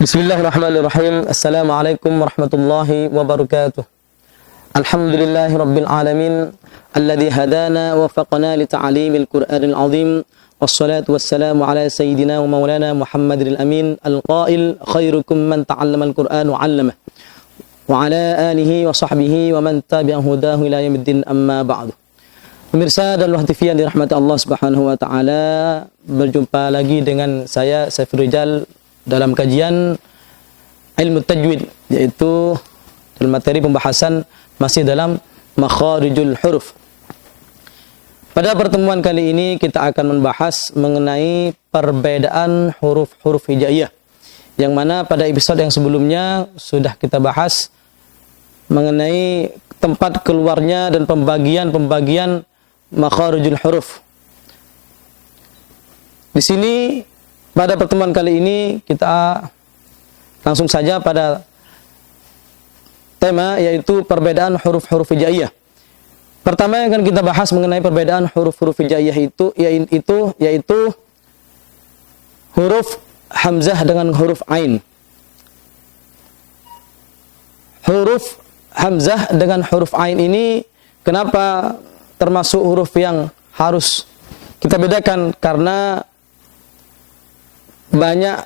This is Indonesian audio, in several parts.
Bismillahirrahmanirrahim. Assalamualaikum warahmatullahi wabarakatuh. Alhamdulillahi rabbil alamin alladzi hadana wa wafaqana li ta'limil Qur'anil azim. Wassalatu wassalamu ala sayyidina wa maulana Muhammadil amin al-qail khairukum man ta'allama al-Qur'an wa 'allama. Wa ala alihi wa sahbihi wa man tabi'a hudahu ila yaumiddin, amma ba'du. Pemirsa dan TV yang dirahmati Allah Subhanahu wa taala, berjumpa lagi dengan saya Saiful Rijal dalam kajian ilmu tajwid, yaitu dalam materi pembahasan masih dalam makharijul huruf. Pada pertemuan kali ini kita akan membahas mengenai perbedaan huruf-huruf hijaiyah, yang mana pada episode yang sebelumnya sudah kita bahas mengenai tempat keluarnya dan pembagian makharijul huruf. Di sini pada pertemuan kali ini kita langsung saja pada tema, yaitu perbedaan huruf-huruf hijaiyah. Pertama yang akan kita bahas mengenai perbedaan huruf-huruf hijaiyah yaitu huruf hamzah dengan huruf ain. Huruf hamzah dengan huruf ain ini kenapa termasuk huruf yang harus kita bedakan? Karena banyak,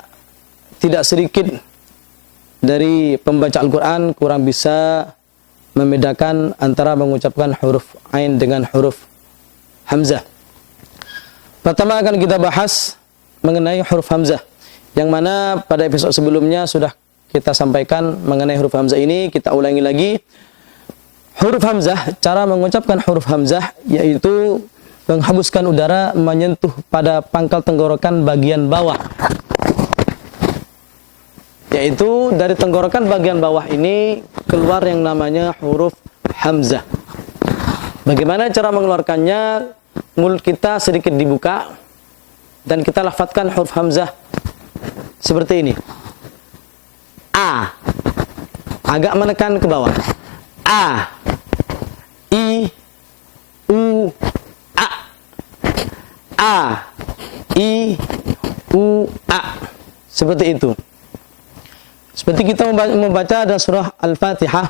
tidak sedikit dari pembaca Al-Quran kurang bisa membedakan antara mengucapkan huruf ain dengan huruf hamzah. Pertama akan kita bahas mengenai huruf hamzah, yang mana pada episode sebelumnya sudah kita sampaikan mengenai huruf hamzah ini. Kita ulangi lagi. Huruf hamzah, cara mengucapkan huruf hamzah yaitu menghembuskan udara menyentuh pada pangkal tenggorokan bagian bawah. Yaitu dari tenggorokan bagian bawah ini keluar yang namanya huruf hamzah. Bagaimana cara mengeluarkannya? Mulut kita sedikit dibuka dan kita lafadzkan huruf hamzah seperti ini. A. Agak menekan ke bawah. A. I. U. A, I, U, A. Seperti itu. Seperti kita membaca dalam surah Al-Fatihah.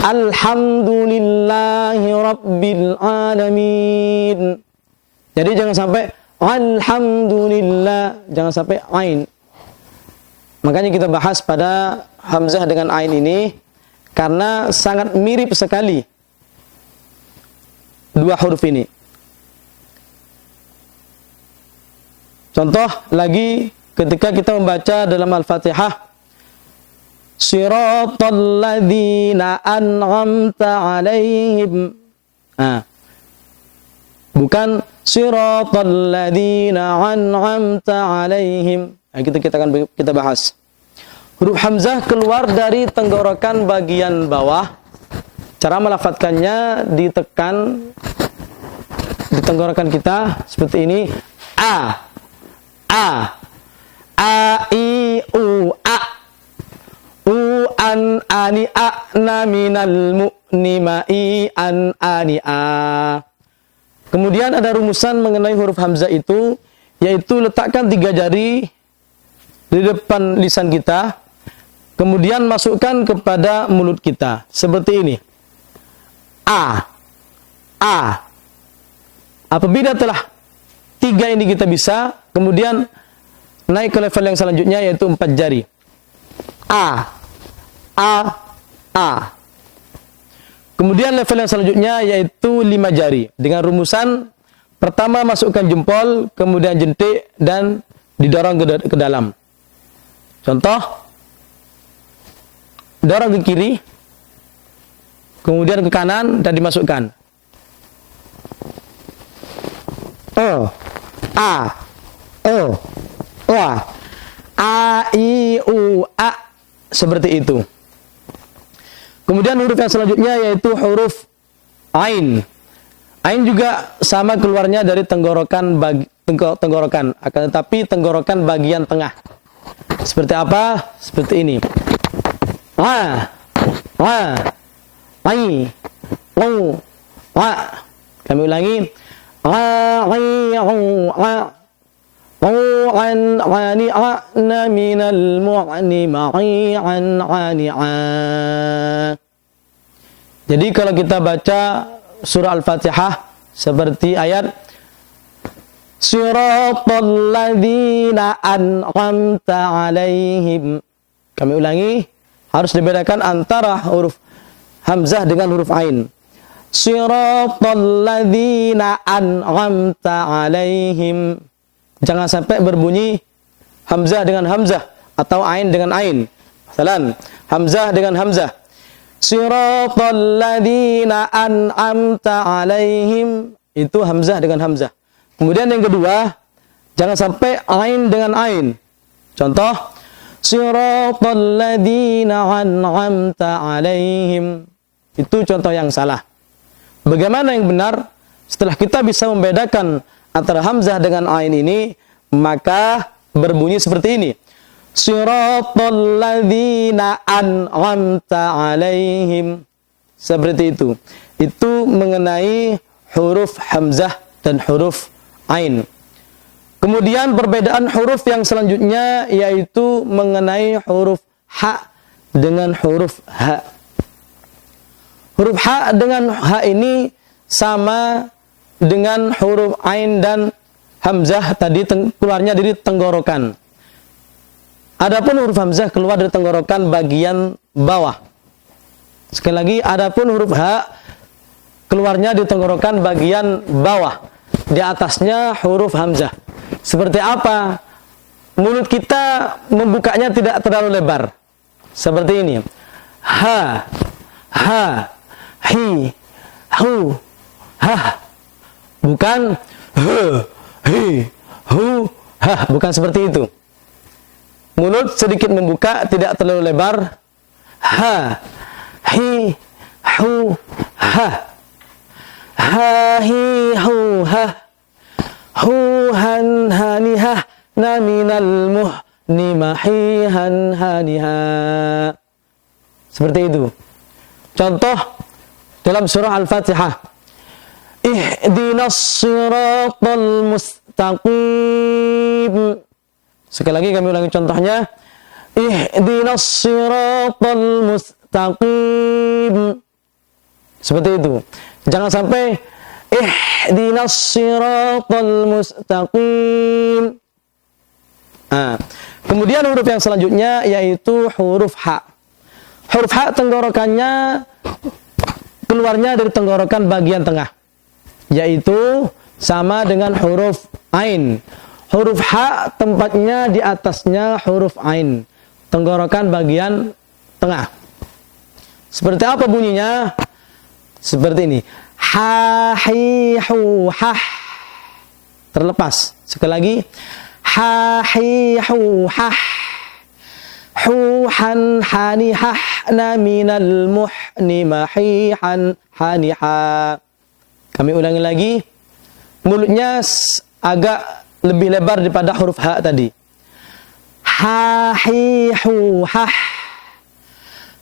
Alhamdulillahi Rabbil Alamin. Jadi jangan sampai Alhamdulillah, jangan sampai ain. Makanya kita bahas pada hamzah dengan ain ini karena sangat mirip sekali dua huruf ini. Contoh lagi ketika kita membaca dalam Al-Fatihah, Shiratal ladzina an'amta 'alaihim. Bukan Shiratal ladzina an'amta 'alaihim. Kita bahas. Huruf hamzah keluar dari tenggorokan bagian bawah. Cara melafadzkannya ditekan di tenggorokan kita seperti ini. A. A, I, U, A. U, an, ani, a, na, minal, mu'ni, ma'i, an, ani, a. Kemudian ada rumusan mengenai huruf hamzah itu, yaitu letakkan 3 jari di depan lisan kita, kemudian masukkan kepada mulut kita, seperti ini. A, A. Apabila telah 3 ini kita bisa, kemudian naik ke level yang selanjutnya, yaitu 4 jari. A, A, A. Kemudian level yang selanjutnya yaitu 5 jari. Dengan rumusan, pertama masukkan jempol, kemudian jentik, dan didorong ke dalam. Contoh, dorong ke kiri, kemudian ke kanan, dan dimasukkan. O, A, O, Wa, A, I, U, A. Seperti itu. Kemudian huruf yang selanjutnya yaitu huruf Ain. Ain juga sama keluarnya dari tenggorokan, akan tetapi tenggorokan bagian tengah. Seperti apa? Seperti ini. Wa, Wa, Ai, Wa, Wa. Kami ulangi. An ani'ana minal mu'ni ma'i'an ani'a. Jadi kalau kita baca surah Al-Fatihah seperti ayat Siratal ladzina an'amta 'alaihim. Kami ulangi, harus dibedakan antara huruf hamzah dengan huruf ain. Siratal ladzina an'amta 'alaihim. Jangan sampai berbunyi hamzah dengan hamzah atau ain dengan ain. Misalan, hamzah dengan hamzah. Siratal ladzina an'amta 'alaihim, itu hamzah dengan hamzah. Kemudian yang kedua, jangan sampai ain dengan ain. Contoh, siratal ladzina an'amta 'alaihim. Itu contoh yang salah. Bagaimana yang benar? Setelah kita bisa membedakan antara hamzah dengan ain ini, maka berbunyi seperti ini. Siratal ladzina an'amta 'alaihim. Seperti itu. Itu mengenai huruf hamzah dan huruf ain. Kemudian perbedaan huruf yang selanjutnya yaitu mengenai huruf ha dengan huruf ha. Huruf ha dengan ha ini sama dengan huruf ain dan hamzah tadi keluarnya dari tenggorokan. Adapun huruf hamzah keluar dari tenggorokan bagian bawah. Sekali lagi, adapun huruf ha keluarnya di tenggorokan bagian bawah. Di atasnya huruf hamzah. Seperti apa? Mulut kita membukanya tidak terlalu lebar. Seperti ini. Ha, ha, hi, hu, ha. Bukan he, hi, hu, ha. Bukan seperti itu. Mulut sedikit membuka, tidak terlalu lebar. Ha, hi, hu, ha. Ha hi hu ha hu han haniha na minal muhni mahihan haniha. Seperti itu. Contoh dalam surah Al-Fatihah. Ihdinas siratal mustaqim. Sekali lagi kami ulangi contohnya. Ihdinas siratal mustaqim. Seperti itu. Jangan sampai ihdinas siratal mustaqim. Kemudian huruf yang selanjutnya yaitu huruf ha. Huruf ha tenggorokannya keluarnya dari tenggorokan bagian tengah. Yaitu sama dengan huruf ain. Huruf ha tempatnya di atasnya huruf ain. Tenggorokan bagian tengah. Seperti apa bunyinya? Seperti ini. Ha, hi, hu, hah. Terlepas. Sekali lagi. Ha, hi, hu, hah. Hu, han, hani, hah. Na minal muhni mahihan, hani, ha. Kami ulangi lagi. Mulutnya agak lebih lebar daripada huruf ha tadi. Ha, hi, hu, hah.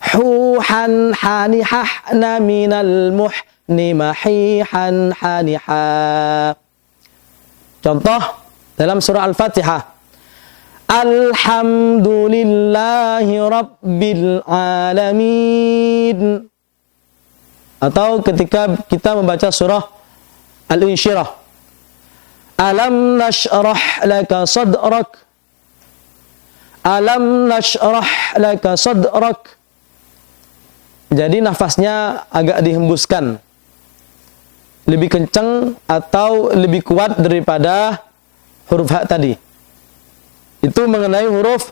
Huhan hanihah na minal muhni mahihan haniha. Contoh dalam surah Al-Fatihah. Alhamdulillahi rabbil alamin. Atau ketika kita membaca surah Al-Insyirah. Alam nashrah laka sadrak. Alam nashrah laka sadrak. Jadi nafasnya agak dihembuskan. Lebih kencang atau lebih kuat daripada huruf ha tadi. Itu mengenai huruf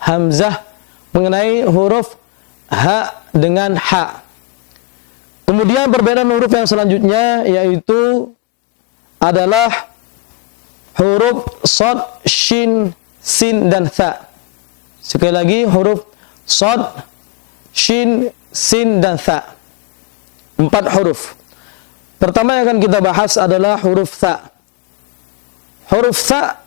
hamzah, mengenai huruf ha dengan ha. Kemudian perbedaan huruf yang selanjutnya yaitu adalah huruf shad, shin, sin, dan tha. Sekali lagi huruf shad, shin, sin, dan tha. 4 huruf. Pertama yang akan kita bahas adalah huruf tha. Huruf tha,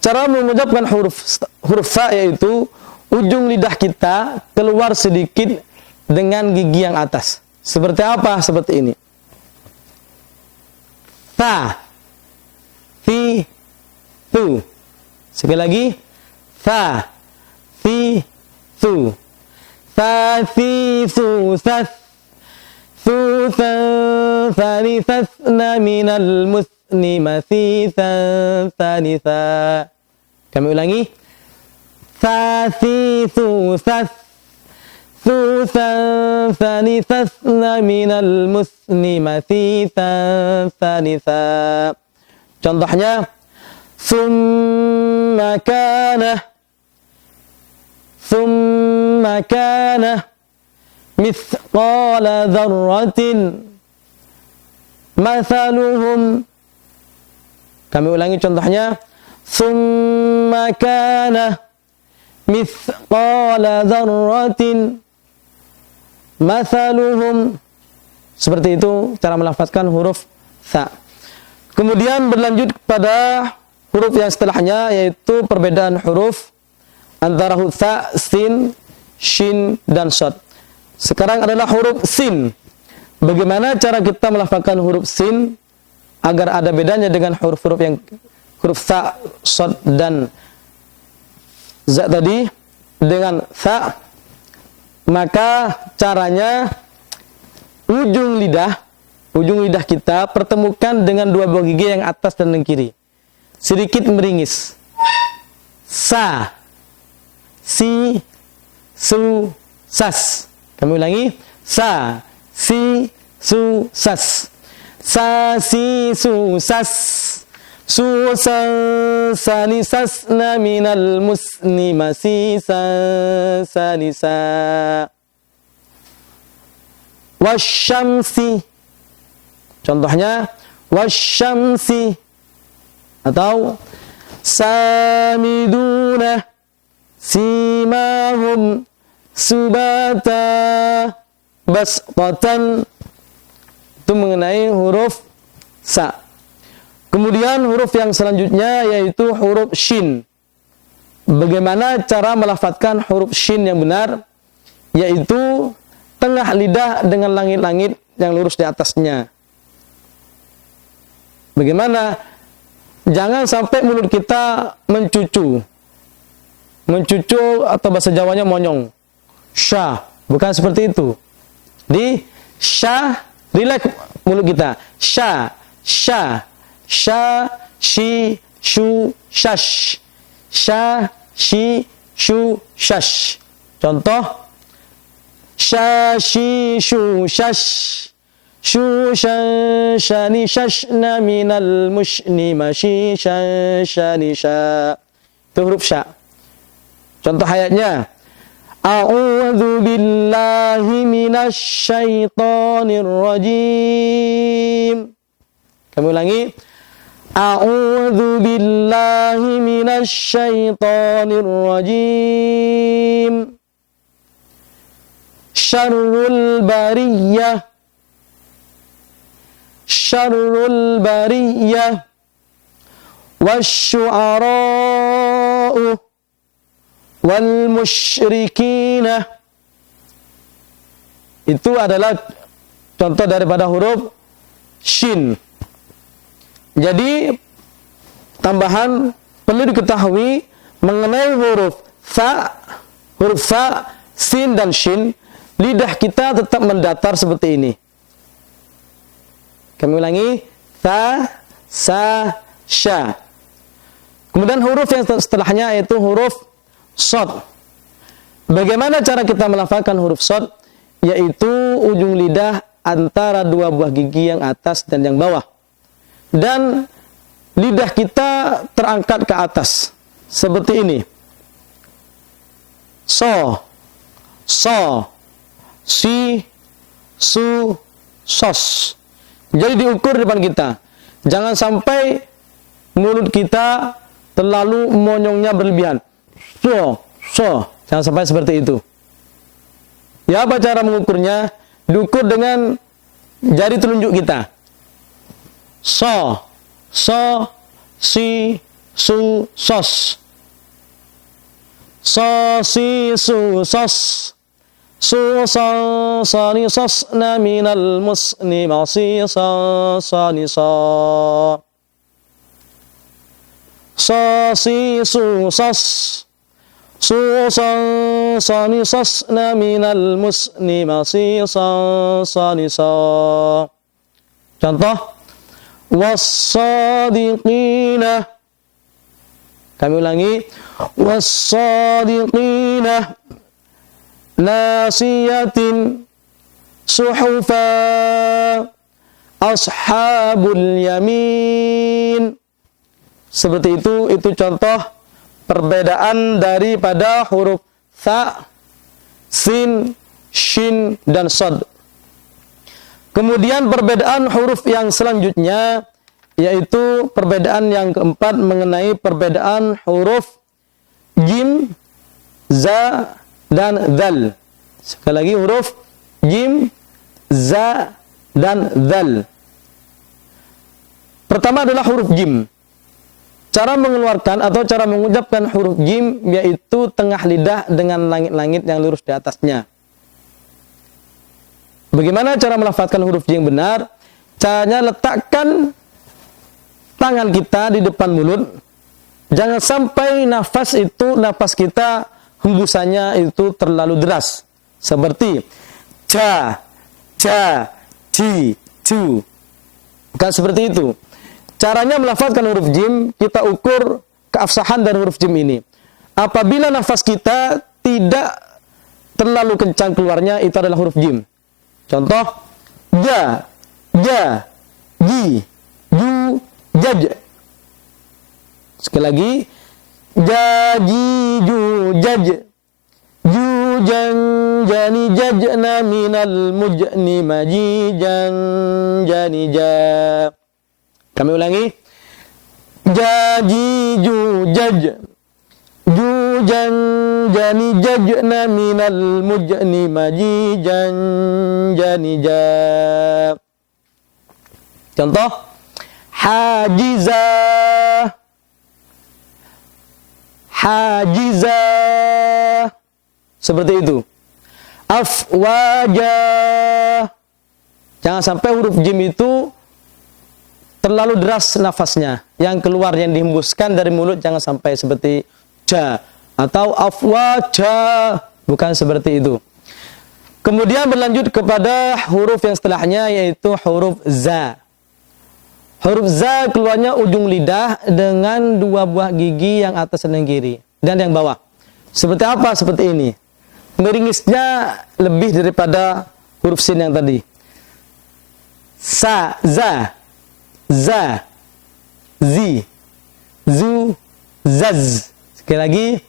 cara mengucapkan huruf tha yaitu ujung lidah kita keluar sedikit dengan gigi yang atas. Seperti apa? Seperti ini. Tha, thi, tu. Sekali lagi. Tha, thi, thu. Tha, thi, thu, thath. Thu, than, thani, tathna minal muthni mathithan, thanitha. Kami ulangi. Tha, thi, thu, thath. Thu, than, thani, tathna minal muthni mathithan, thanitha. Contohnya. Thumma kana mithqala dzarratin mathaluhum. Kami ulangi contohnya. Thumma kana mithqala dzarratin mathaluhum. Seperti itu cara melafazkan huruf tha. Kemudian berlanjut pada huruf yang setelahnya, yaitu perbedaan huruf antara huruf tha, sin, shin, dan shad. Sekarang adalah huruf sin. Bagaimana cara kita melafazkan huruf sin agar ada bedanya dengan huruf-huruf yang huruf tha, shad, dan za tadi dengan tha? Maka caranya ujung lidah kita pertemukan dengan dua buah gigi yang atas dan yang kiri. Sedikit meringis. Sa, si, su, sas. Kami ulangi. Sa, si, su, sas. Sa, si, su, sas. Su, san, sani, sasna minal musni masisa, sanisa. Wasyamsi. Contohnya. Wasyamsi. Atau samiduna simahum subata basqatan. Itu mengenai huruf sa. Kemudian huruf yang selanjutnya yaitu huruf shin. Bagaimana cara melafadzkan huruf shin yang benar? Yaitu tengah lidah dengan langit-langit yang lurus di atasnya. Bagaimana? Jangan sampai mulut kita mencucu. Mencucu atau bahasa Jawanya monyong. Syah. Bukan seperti itu. Di syah, rileks mulut kita. Syah, syah, syah, shi, shu, syash. Syah, shi, shu, syash. Contoh. Syah, shi, shu, syash. Shu shan shani shashna minal mushni mashi shan shani sha. Itu huruf sya. Contoh ayatnya. A'udzu billahi minasy syaithanir rajim. Kami ulangi. A'udzu billahi minasy syaithanir rajim. Syarrul bariyah. Syarrul bariyah wasyu'ara'u wal musyrikina. Itu adalah contoh daripada huruf shin. Jadi tambahan perlu diketahui mengenai huruf tha, sin dan shin, lidah kita tetap mendatar seperti ini. Kami ulangi. Tha, sa, sya. Kemudian huruf yang setelahnya yaitu huruf shad. Bagaimana cara kita melafalkan huruf shad? Yaitu ujung lidah antara dua buah gigi yang atas dan yang bawah. Dan lidah kita terangkat ke atas. Seperti ini. So, si, su, sos. Jadi diukur depan kita. Jangan sampai mulut kita terlalu monyongnya berlebihan. So. Jangan sampai seperti itu. Ya, apa cara mengukurnya? Diukur dengan jari telunjuk kita. So, si, su, sos. So, si, su, sos. Su, sa, ni, sos, na, minal, musni, ma, si, sa, ni, sa. sasi susas susan sani sasna minal musni masisan sani sa. Contoh wassadiqina. Kami ulangi wassadiqina nasiyatin suhufa ashabul yamin. Seperti itu contoh perbedaan daripada huruf tha, sin, shin, dan shad. Kemudian perbedaan huruf yang selanjutnya yaitu perbedaan yang keempat mengenai perbedaan huruf jim, za, dan dzal. Sekali lagi huruf jim, za, dan dzal. Pertama adalah huruf jim. Cara mengeluarkan atau cara mengucapkan huruf jim yaitu tengah lidah dengan langit-langit yang lurus di atasnya. Bagaimana cara melafazkan huruf jim benar? Caranya letakkan tangan kita di depan mulut. Jangan sampai nafas kita hembusannya itu terlalu deras. Seperti ja, ja, ji, ju. Bukan seperti itu. Caranya melafazkan huruf jim, kita ukur keafsahan dari huruf jim ini. Apabila nafas kita tidak terlalu kencang keluarnya, itu adalah huruf jim. Contoh, ja, ja, ji, ju, jaj. Sekali lagi, ja, ji, ju, jaj. Ju, jan, jani, jajna, minal mujni, maji, jan, jani, ja. Kami ulangi. Jaji, ju, jaj. Ju, jan, jani, jajna, minal mujni, maji, jan, jani, ja. Contoh. Hajiza. Hajiza. Seperti itu. Afwaja. Jangan sampai huruf jim itu terlalu deras nafasnya. Yang keluar, yang dihembuskan dari mulut jangan sampai seperti ja atau afwaja. Bukan seperti itu. Kemudian berlanjut kepada huruf yang setelahnya yaitu huruf za. Huruf za keluarnya ujung lidah dengan dua buah gigi yang atas dan yang kiri. Dan yang bawah. Seperti apa? Seperti ini. Meringisnya lebih daripada huruf sin yang tadi. Sa, za. Za, zi, zu, zaz. Sekali lagi.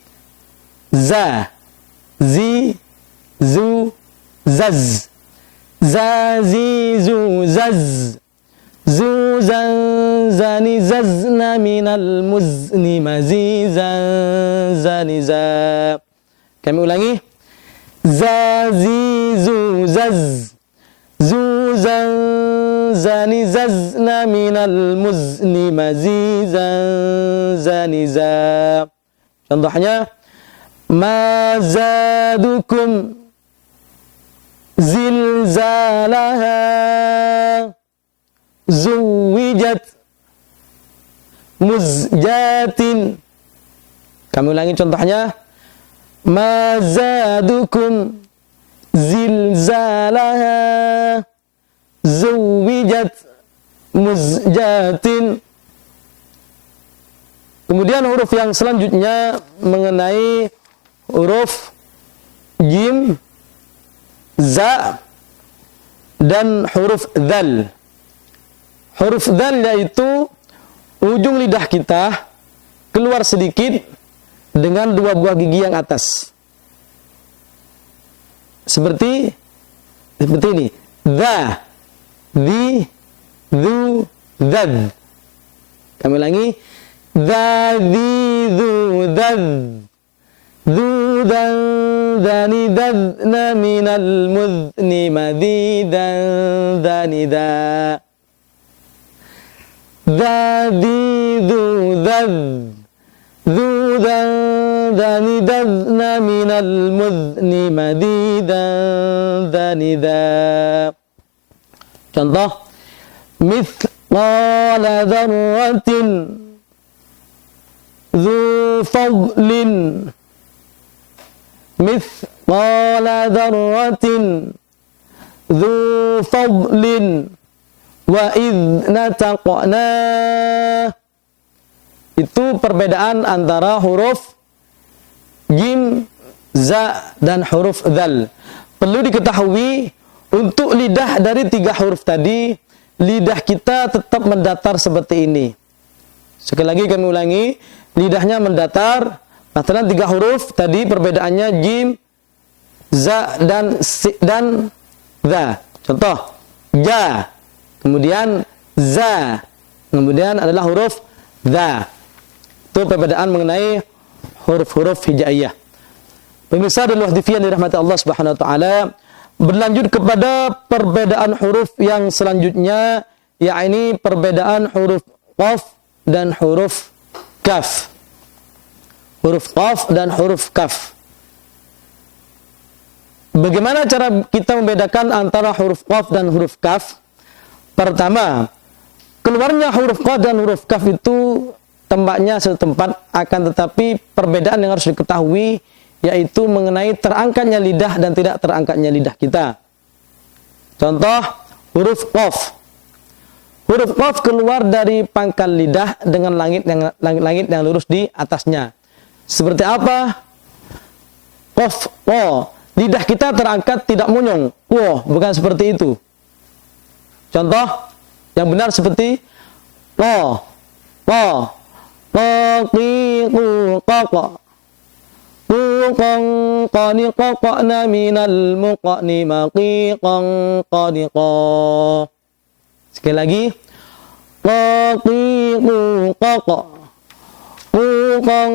Za, zi, zu, zaz. Za, zi, zu, zaz. Zu, zan, zani, zazna, minal muzni, mazi, zan, zani, za. Kami ulangi. Za, zi, zu, zaz. Zu, zan, zani, zazna, minal muzni, mazi, zan, zani, za. Contohnya. Ma zadukum zilzalaha zuwijat muzjatin. Kami ulangi contohnya. Ma zadukum zilzalaha zuwijat muzjatin. Kemudian huruf yang selanjutnya mengenai huruf jim, za, dan huruf dzal. Huruf dzal yaitu ujung lidah kita keluar sedikit dengan dua buah gigi yang atas. Seperti ini. Dha, di, du, dzad. Kami ulangi. Dha, di, du, dzad. Du, dan, dani, dadna, minal muzni, madhi, dan, dani, da. Dha, di, du, dzad. Du, dan, dani, dadna, minal muzni, madhi, dan, dani, da. Contoh. Mithqala dzarratin dzu fadlin mithqala dzarratin dzu fadlin wa idh nataqna. Itu perbedaan antara huruf jim, za, dan huruf dzal. Perlu diketahui, untuk lidah dari 3 huruf tadi, lidah kita tetap mendatar seperti ini. Sekali lagi kami ulangi, lidahnya mendatar. Antara 3 huruf tadi perbedaannya jim, za, dan za. Contoh, ja, kemudian za, kemudian adalah huruf za. Itu perbedaan mengenai huruf-huruf hijaiyah. Pemirsa dan wahdifiyan dirahmati Allah Subhanahu wa taala, berlanjut kepada perbedaan huruf yang selanjutnya, yakni perbedaan huruf qaf dan huruf kaf. Huruf qaf dan huruf kaf. Bagaimana cara kita membedakan antara huruf qaf dan huruf kaf? Pertama, keluarnya huruf qaf dan huruf kaf itu tempatnya setempat, akan tetapi perbedaan yang harus diketahui yaitu mengenai terangkatnya lidah dan tidak terangkatnya lidah kita. Contoh, huruf qaf. Huruf qaf keluar dari pangkal lidah dengan langit yang lurus di atasnya. Seperti apa? Qaf, wo. Lidah kita terangkat tidak monyong. Wo, bukan seperti itu. Contoh yang benar seperti wo, wo. Qaqiqu qaqa Quqan qaniqaqna minal muqani maqiqan qaniqa. Sekali lagi, qaqiqu qaqa Quqan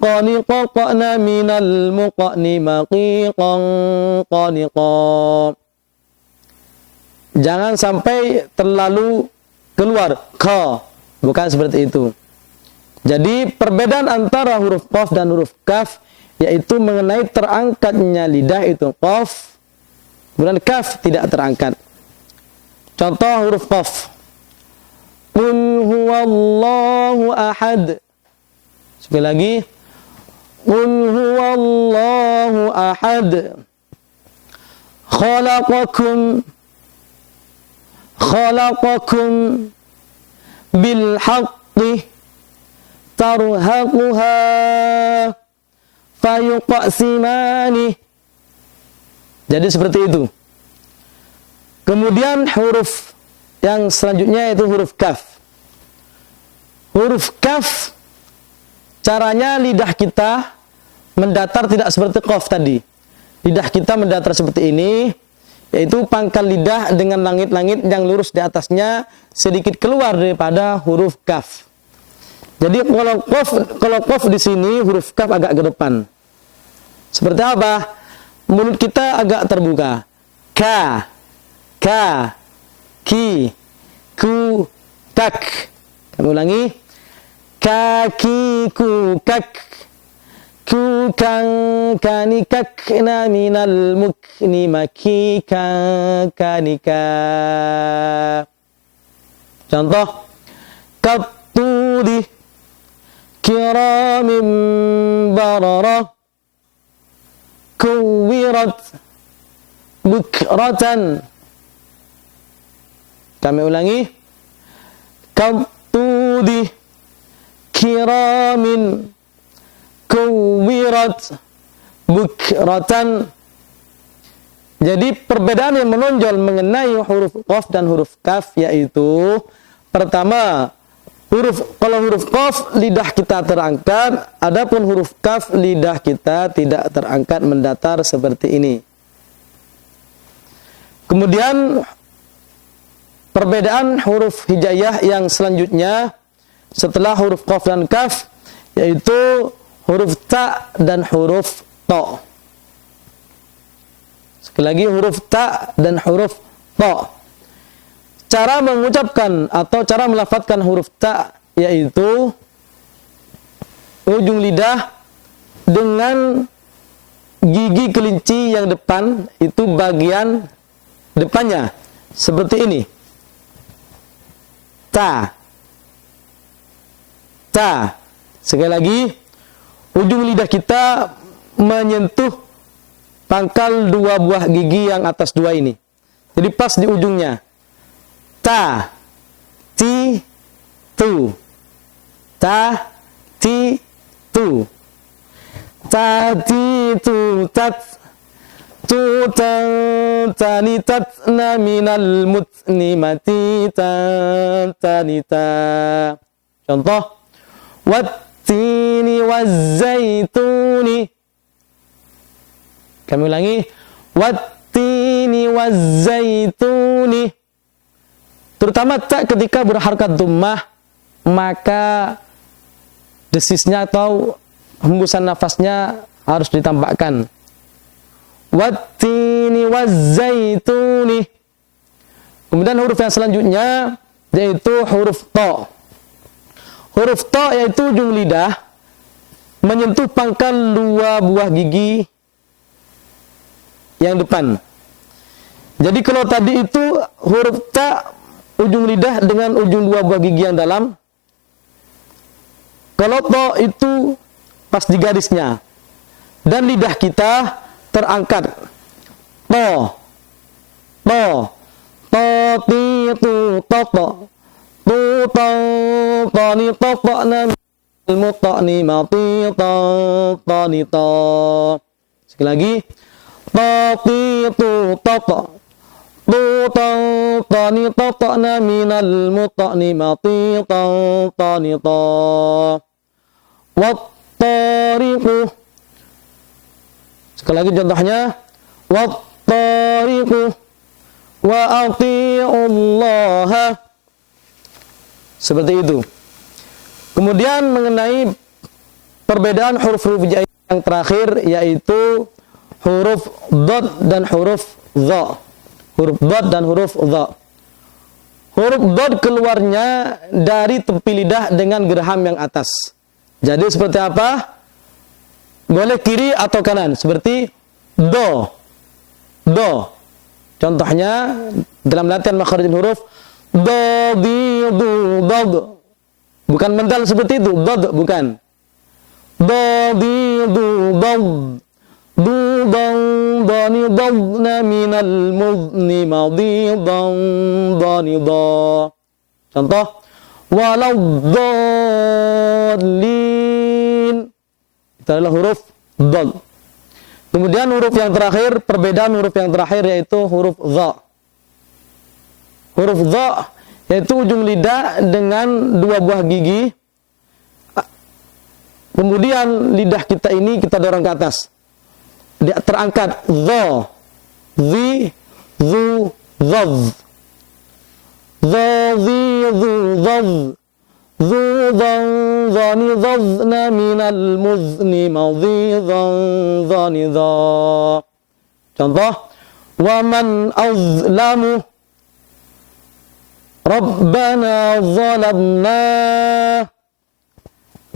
qaniqaqna minal muqani maqiqan qaniqa. Jangan sampai terlalu keluar ka, bukan seperti itu. Jadi perbedaan antara huruf qaf dan huruf kaf yaitu mengenai terangkatnya lidah itu qaf, kemudian kaf tidak terangkat. Contoh huruf qaf. Qul huwallahu ahad. Sekali lagi. Qul huwallahu ahad. Khalaqakum bil haqqi tarhaquha fayuqsimani. Jadi seperti itu. Kemudian huruf yang selanjutnya yaitu huruf kaf. Huruf kaf caranya lidah kita mendatar tidak seperti qaf tadi. Lidah kita mendatar seperti ini, yaitu pangkal lidah dengan langit-langit yang lurus di atasnya sedikit keluar daripada huruf kaf. Jadi kalau qaf di sini huruf kaf agak ke depan. Seperti apa? Mulut kita agak terbuka. Ka, ki, ku, kak. Kami ulangi. Kaki, ku, kak. Ku, kang, kani, kak, na, minal, mukni, maki, kang, kani, ka. Contoh. Kaptudi. Kiramin bararah kuwirat bukratan. Kami ulangi. Kabtudi kiramin kuwirat bukratan. Jadi perbedaan yang menonjol mengenai huruf qaf dan huruf kaf yaitu pertama, kalau huruf qaf lidah kita terangkat, adapun huruf kaf lidah kita tidak terangkat mendatar seperti ini. Kemudian perbedaan huruf hijaiyah yang selanjutnya setelah huruf qaf dan kaf yaitu huruf ta dan huruf to. Sekali lagi huruf ta dan huruf to. Cara mengucapkan atau cara melafadzkan huruf ta yaitu ujung lidah dengan gigi kelinci yang depan itu bagian depannya seperti ini. Ta. Ta. Sekali lagi, ujung lidah kita menyentuh pangkal dua buah gigi yang atas dua ini. Jadi pas di ujungnya. Ta, ti, tu. Ta, ti, tu. Ta, ti, tu, tat. Tu, tan, tani, tat, na, minal, mutni, mati, tan, tani, ta. Contoh. Wattini, wazzaituni. Kami ulangi. Wattini, wazzaituni. Terutama tak ketika berharakat dhammah, maka desisnya atau hembusan nafasnya harus ditambahkan. Wattini wazzaituni. Kemudian huruf yang selanjutnya yaitu huruf ta. Huruf ta yaitu ujung lidah menyentuh pangkal dua buah gigi yang depan. Jadi kalau tadi itu huruf ta ujung lidah dengan ujung dua buah gigi yang dalam. Kalau ta itu pas di garisnya. Dan lidah kita terangkat. Ta. Ta. Ta, ti, tu, ta, ta. Tu, ta, ta, ni, ta, ta, na, muta, ni, mati, ta, ta, ni, ta. Sekali lagi. Ta, ti, tu, ta, ta. Tu, ta, ta, ni, ta, ta, na, minal, muta, ni, mati, ta, ta, ni, ta. Wat, tariku. Sekali lagi contohnya. Wat, tariku. Wa, ati'ullaha. Seperti itu. Kemudian mengenai perbedaan huruf-huruf hijaiyah yang terakhir, yaitu huruf dhad dan huruf dha. Huruf dhad dan huruf dha. Huruf dhad keluarnya dari tepi lidah dengan geraham yang atas. Jadi seperti apa? Boleh kiri atau kanan. Seperti do. Do. Contohnya dalam latihan makharijul huruf. Do, di, du, dod. Bukan mental seperti itu. Dod, bukan. Do, di, du, dod. Du, dong, doni, dod, na, minal, mudni, madi, dong, doni, do. Contoh. Walau, dodlin. Itu adalah huruf dod. Kemudian huruf yang terakhir, perbedaan huruf yang terakhir yaitu huruf dha. Huruf dha yaitu ujung lidah dengan dua buah gigi. Kemudian lidah kita ini kita dorong ke atas. Dia terangkat. Dha, dhi, dhu, dhadh. Dha, dhi, dhu, dhadh. Dhu, dhan, dhani, dhadhna, minal, muzni, madhi, dhan, dhani, dha. Contoh. Wa man azlamu. Rabbana zalamna.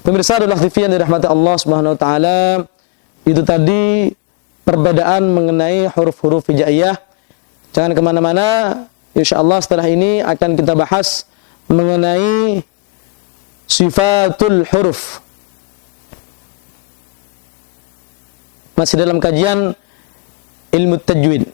Pemirsa adalah TV yang dirahmati Allah Subhanahu wa taala. Itu tadi perbedaan mengenai huruf-huruf hijaiyah. Jangan kemana mana. Insyaallah setelah ini akan kita bahas mengenai sifatul huruf. Masih dalam kajian ilmu tajwid.